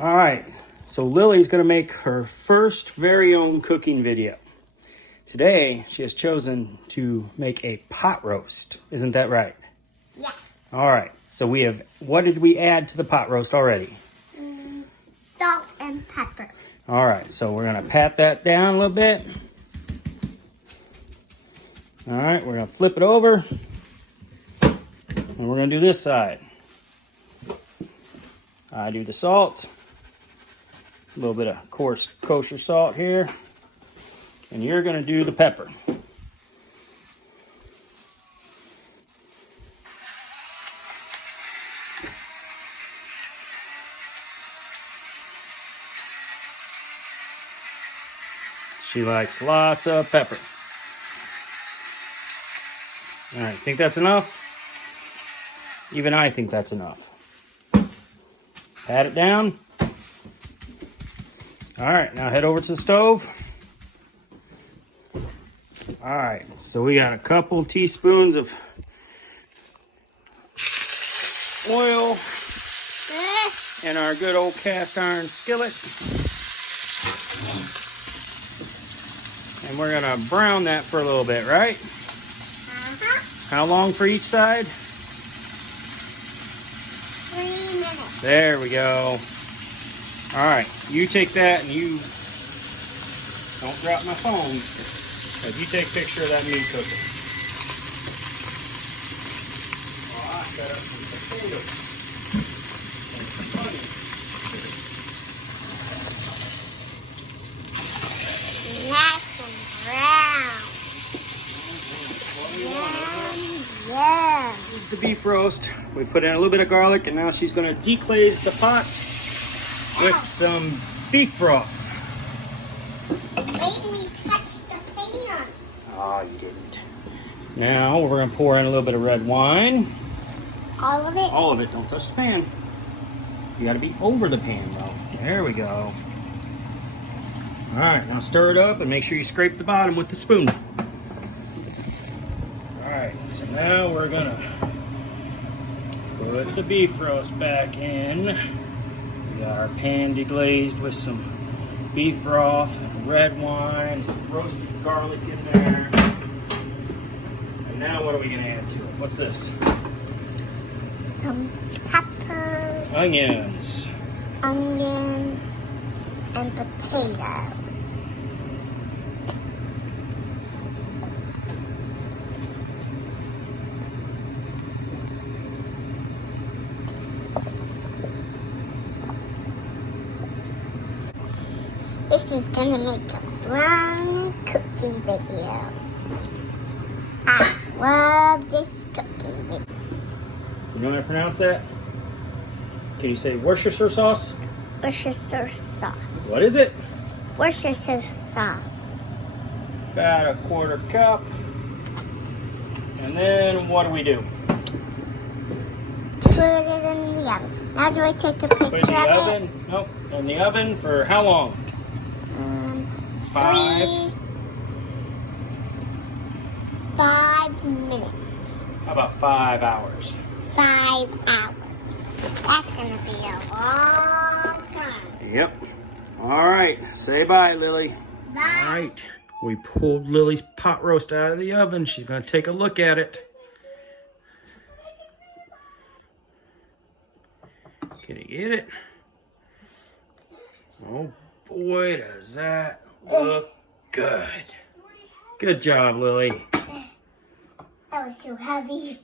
All right, so Lily's gonna make her first very own cooking video. Today, she has chosen to make a pot roast. Isn't that right? Yeah. All right, so what did we add to the pot roast already? Salt and pepper. All right, so we're gonna pat that down a little bit. All right, we're gonna flip it over. And we're gonna do this side. I do the salt. A little bit of coarse kosher salt here. And you're gonna do the pepper. She likes lots of pepper. All right, think that's enough? Even I think that's enough. Pat it down. All right, now head over to the stove. All right, so we got a couple teaspoons of oil in our good old cast iron skillet. And we're gonna brown that for a little bit, right? How long for each side? 3 minutes. There we go. All right, you take that and you don't drop my phone. But you take a picture of that meat cooking. Oh, I set up some potatoes and some onions. Nice and brown. Yum. This is the beef roast. We put in a little bit of garlic, and now she's going to deglaze the pot with some beef broth. Made me touch the pan. Oh, you didn't. Now we're going to pour in a little bit of red wine. All of it? All of it. Don't touch the pan. You got to be over the pan, though. There we go. All right, now stir it up and make sure you scrape the bottom with the spoon. All right, so now we're going to put the beef roast back in. We got our pan deglazed with some beef broth, and red wine, some roasted garlic in there. And now what are we going to add to it? What's this? Some peppers, Onions. onions, and potatoes. This is gonna make a fun cooking video. I love this cooking video. You know how to pronounce that? Can you say Worcestershire sauce? Worcestershire sauce. What is it? Worcestershire sauce. About a 1/4 cup. And then what do we do? Put it in the oven. Now do I take a picture Put it in the of oven? Nope. In the oven for how long? it? 5. 5 minutes. How about 5 hours? 5 hours. That's gonna be a long time. Yep. All right. Say bye, Lily. Bye. All right. We pulled Lily's pot roast out of the oven. She's going to take a look at it. Can you get it? Oh boy, does that look good. Good job, Lily. That was so heavy.